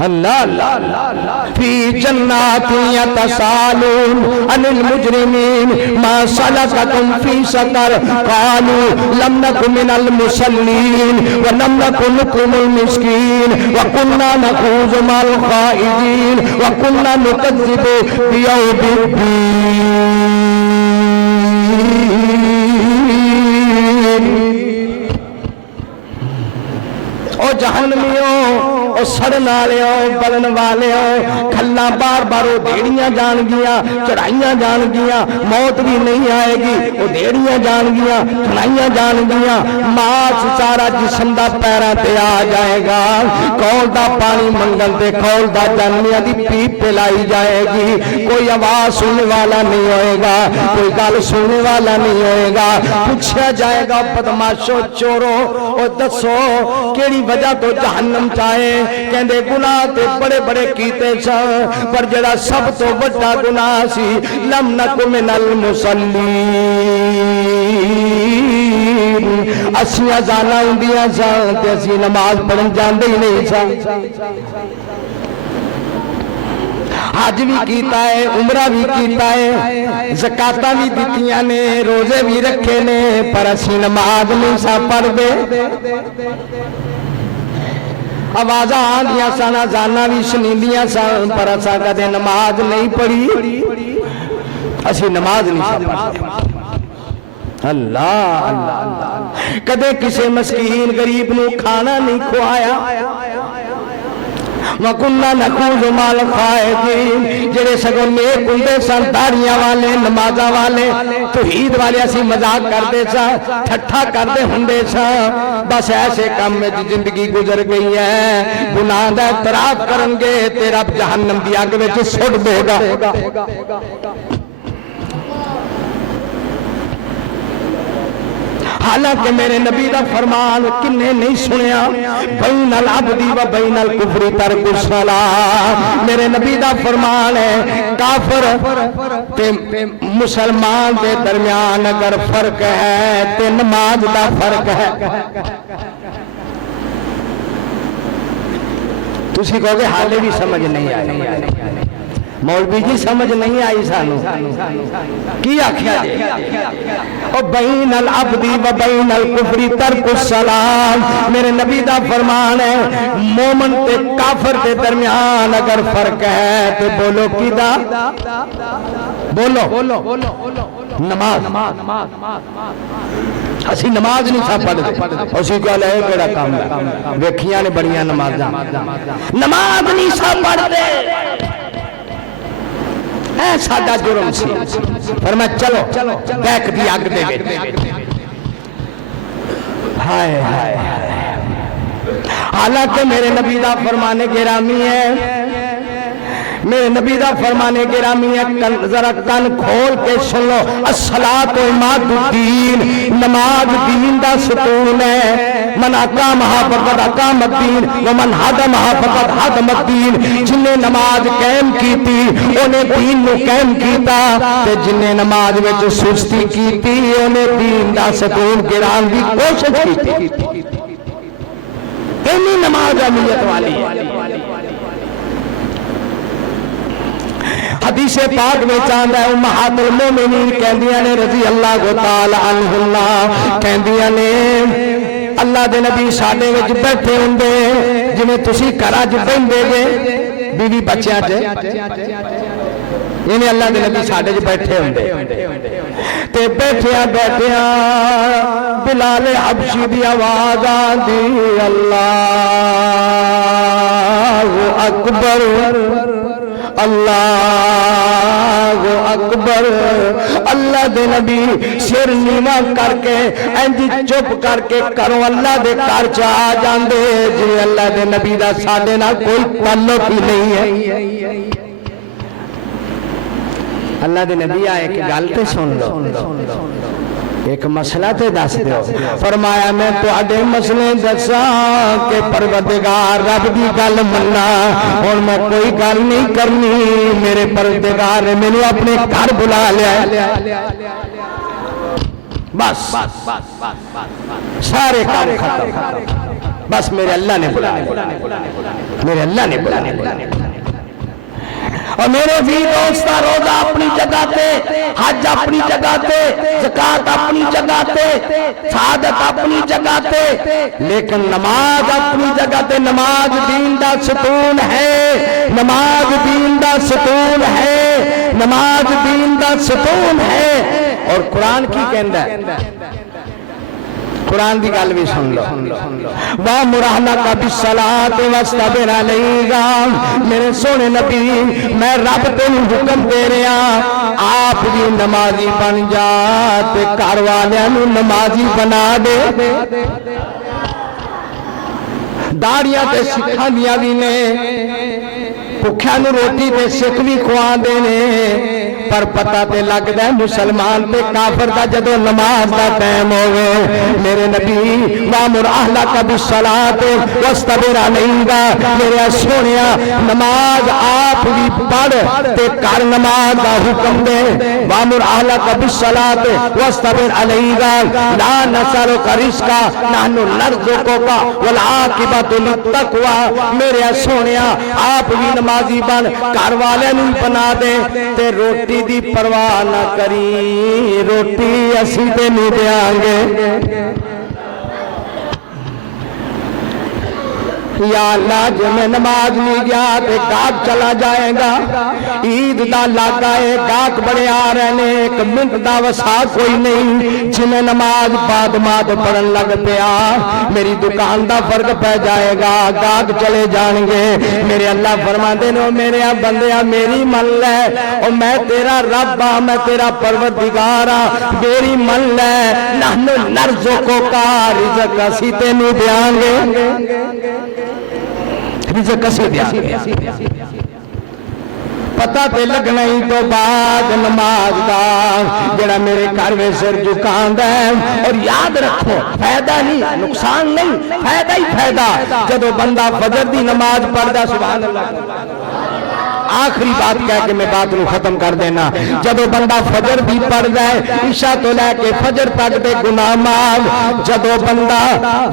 اللہ فی جنات یتسالون عن المجرمین ما سلککم فی سقر قالوا لم نک من المصلین ولم نک نطعم المسکین وکننا نخوض مع الخائضین وکننا نکذب بیوم الدین او جہنمیوں او سڑن والے او بلن والے او کھلا بار بار او ڈیڑیاں جان گیا چڑھائیاں جان گیا موت بھی نہیں آئے گی او ڈیڑیاں جان گیا چڑھائیاں جان گیا ماس سارا جسم دا پیراں تے آ جائے گا کول دا پانی منگل تے کول دا جانمیاں دی پیپ پلائی جائے گی کوئی آواز سننے والا نہیں ہوئے گا کوئی گل سننے والا نہیں ہوئے گا پوچھا جائے گا بدماشو چورو او دسو کیڑی وجہ تو جہنم چاہے کہندے گناہ تے بڑے بڑے کیتے سا پر جڑا سب تو بڑا گناہ سی لم نک من المصلین اسی ازانہ ہوندیاں سا تے اسی نماز پڑھن جاندے ہی نہیں سا حج بھی کیتا ہے عمرہ بھی کیتا ہے زکاتاں بھی دتیاں نے روزے بھی رکھے نے پر اسی نماز نہیں سا پڑھ دے آوازاں آندیاں سن اذاناں بھی سنیندیاں سن پر اساں کدے نماز نہیں پڑھی اسی نماز نہیں پڑھتے اللہ اللہ کدے کسی مسکین غریب نو کھانا نہیں کھوایا وَكُنَّا نَخُوضُ مَعَ الْخَائِضِينَ جڑے سگوں نیک ہوندے سن داڑیاں والے نمازاں والے توحید والے اسی مذاق کردے سا ٹھٹھا کردے ہوندے سا بس ایسے کام میں زندگی گزر گئی ہے گناہ دا اعتراف کرن گے تے رب جہنم دی اگ وچ سٹ دے گا حالانکہ میرے نبی دا فرمان کنے نہیں سنیا بین العبد و بین الکفر ترک الصلاۃ میرے نبی دا فرمان ہے کافر تے مسلمان دے درمیان اگر فرق ہے تے نماز دا فرق ہے تسی کہو گے حالے بھی سمجھ نہیں آئی مولوی جی سمجھ نہیں آئی سانو کی آکھیا جی او بین العبد و بین الکفر ترک الصلاۃ میرے نبی دا فرمان ہے مومن تے کافر کے درمیان اگر فرق ہے تو بولو کی دا بولو نماز اسی نماز نہیں سا پڑھتے اسی کو لے کیڑا کام ویکھیاں نے بڑیاں نمازاں نماز نہیں سا پڑھتے اے ساڈا جرم سی فرمایا چلو بیک دی اگ دے وچ ہائے ہائے حالانکہ میرے نبی دا فرمان گرامی ہے میرے نبی دا فرمان گرامی ہے ذرا کن کھول کے سن لو الصلاۃ عماد الدین نماز دین دا ستون ہے من اقامہا فقد اقام الدین ومن ہدمہا فقد ہدم الدین جن نے نماز قائم کیتی انہیں دین نو قائم کیتا تے جن نے نماز وچ سستی کیتی انہیں دین دا ستون گران دی کوشش کیتی اینی نماز اہمیت والی ہے حدیث پاک میں چاندہ ہے امہات المومنین کہندیاں نے رضی اللہ تعالی عنہم کہندیاں نے اللہ دے نبی ساڈے وچ بیٹھے ہوندے جویں تسی گھراں وچ بیٹھے جے بیوی بچیاں تے یعنی اللہ دے نبی ساڈے وچ بیٹھے ہوندے تے بیٹھیاں بلال حبشی دی آواز آندی اللہ اکبر اللہ اکبر اللہ دے نبی سر نیواں کر کے انجی چپ کر کے کرو اللہ دے کار چاہ جاندے جی اللہ دے نبی دا ساڈے نال کوئی تعلق ہی نہیں ہے اللہ دے نبی آئے کہ گل تے سن لو ایک مسئلہ تے دس دیو فرمایا میں تو اڈے مسئلے دساں کہ پروردگار رب دی گل مننا اور میں کوئی گل نہیں کرنی میرے پروردگار نے میں نے اپنے گھر بلا لیا بس سارے کام ختم بس میرے اللہ نے بلا میرے اللہ نے بلا اور میرے بھی دوستہ روزہ اپنی جگہ تے حج اپنی جگہ تے زکاة اپنی جگہ تے شہادت اپنی جگہ تے لیکن نماز اپنی جگہ تے نماز دین دا ستون ہے نماز دین دا ستون ہے نماز دین دا ستون ہے اور قرآن کی کہندا ہے قرآن دی گل بھی سن لو وَأْمُرْ أَهْلَكَ بِالصَّلَاةِ وَاصْطَبِرْ عَلَيْهَا میرے سونے نبی میں رب تینوں حکم دے رہا آپ بھی نمازی بن جا تے گھر والیاں نوں نمازی بنا دے داڑیاں تے سکھاں دیاں وی نے بھکھیاں نوں روٹی تے سکھ وی کھوا دے نے پر پتہ تے لگدا ہے مسلمان تے کافر دا جدوں نماز دا ٹائم ہوے میرے نبی وَأْمُرْ أَهْلَكَ بِالصَّلَاةِ وَاصْطَبِرْ عَلَيْهَا میرے سونیا نماز آپ بھی پڑھ تے کر نماز دا حکم دے وَأْمُرْ أَهْلَكَ بِالصَّلَاةِ وَاصْطَبِرْ عَلَيْهَا لَا نَسْأَلُكَ رِزْقًا نَحْنُ نَرْزُقُكَ وَالْعَاقِبَةُ لِلتَّقْوَىٰ میرے سونیا آپ بھی نمازی بن گھر والے نوں بنا دے تے روٹی دی پرواہ نہ کری روٹی اسی تے نہیں دیاں گے یا اللہ جے میں نماز نہیں گیا تے گاہک چلا جائے گا، عید دا لاگا ہے گاہک بڑے آ رہے نے، ایک منٹ دا وسا کوئی نہیں، جے میں نماز بعد ماد پڑھن لگ پیا میری دکان دا فرق پہ جائے گا، گاہک چلے جان گے۔ میرے اللہ فرماندے نے میرے بندیا میری من لے، اور میں تیرا رب ہاں، میں تیرا پروردگار ہاں، میری من لے، نحن نرزقک رزق اسی تینوں دیاں گے، رزق اسی دیاں گے۔ پتہ تے لگنا ہی تو بعد نماز دا جڑا میرے گھر میں سر جھکاندا ہے، اور یاد رکھو فائدہ نہیں نقصان نہیں، فائدہ ہی فائدہ جدو بندہ فجر دی نماز پڑھدا، سبحان اللہ، آخری بات کہہ کے میں بات کو ختم کر دینا، جدو بندہ فجر بھی پڑھ جائے عشاء تو لے کے فجر تک دے گناہ معاف، جدو بندہ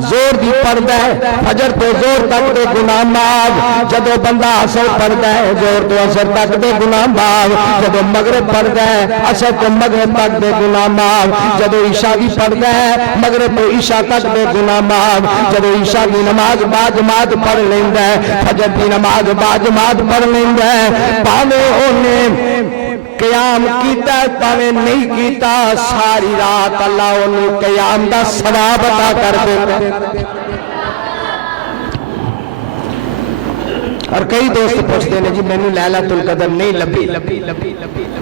زور دی پڑھ جائے فجر تو زور تک دے گناہ معاف، جدو بندہ عصر پڑھ جائے زور تو عصر تک دے گناہ معاف، جدو مغرب پڑھ جائے عصر تو مغرب تک دے گناہ معاف، جدو عشاء بھی پڑھ جائے مغرب تو عشاء تک دے گناہ معاف، جدو عشاء کی نماز با جماعت پڑھ لیندا ہے، فجر کی نماز با جماعت پڑھ لیندا ہے، پاوے انہیں قیام کیتا پاوے نہیں کیتا، ساری رات اللہ انہیں قیام دا ثواب عطا کر دے۔ اور کئی دوست پوچھتے ہیں جی میں نے لیلۃ القدر نہیں لبھی،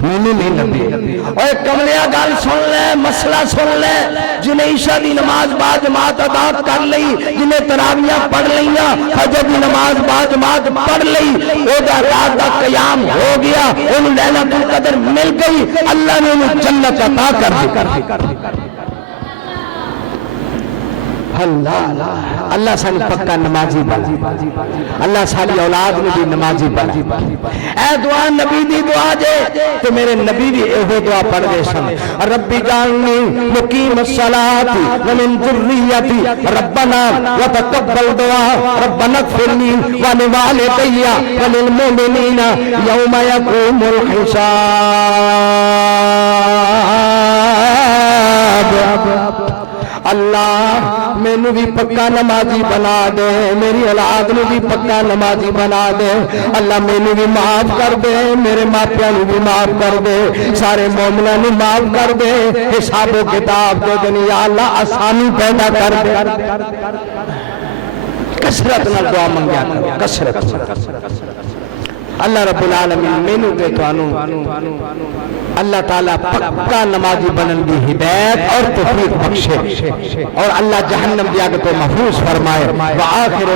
میں نے نہیں لبھی، اور کملیا گل سن لے، مسئلہ سن لے، جنہیں عشاء دی نماز با جماعت ادا کر لئی، جنہیں تراویاں پڑھ لئیاں، فجر دی نماز با جماعت پڑھ لئی، او دا رات دا قیام ہو گیا، انہیں لیلۃ القدر مل گئی، اللہ نے انہیں جنت عطا کر دی۔ اللہ سانی پکا نمازی بنا، اللہ ساری اولاد میں بھی نمازی بنا۔ اے دعا نبی دی دعا جے تو میرے نبی بھی اے دعا پڑھ دے سن، ربی جعلنی مقیم الصلاۃ ومن ذریتی ربنا وتقبل دعا ربنا اغفر لی ولوالدی وللمؤمنین یوم یقوم الحساب۔ اللہ میں نے بھی پکا نمازی بنا دے، میری اولاد نے بھی پکا نمازی بنا دے، اللہ میں نے بھی معاف کر دے، میرے ماپیاں نے بھی معاف کر دے، سارے مومنوں نے معاف کر دے، حساب و کتاب دے دن یا اللہ آسانی پیدا کر دے۔ کثرت نہ دعا منگیا کرو، کثرت۔ اللہ رب العالمین مینوں تے تانوں اللہ تعالیٰ پکا نمازی بنن دی ہدایت اور توفیق بخشے، اور اللہ جہنم دی آگ تو محفوظ فرمائے۔ وآخر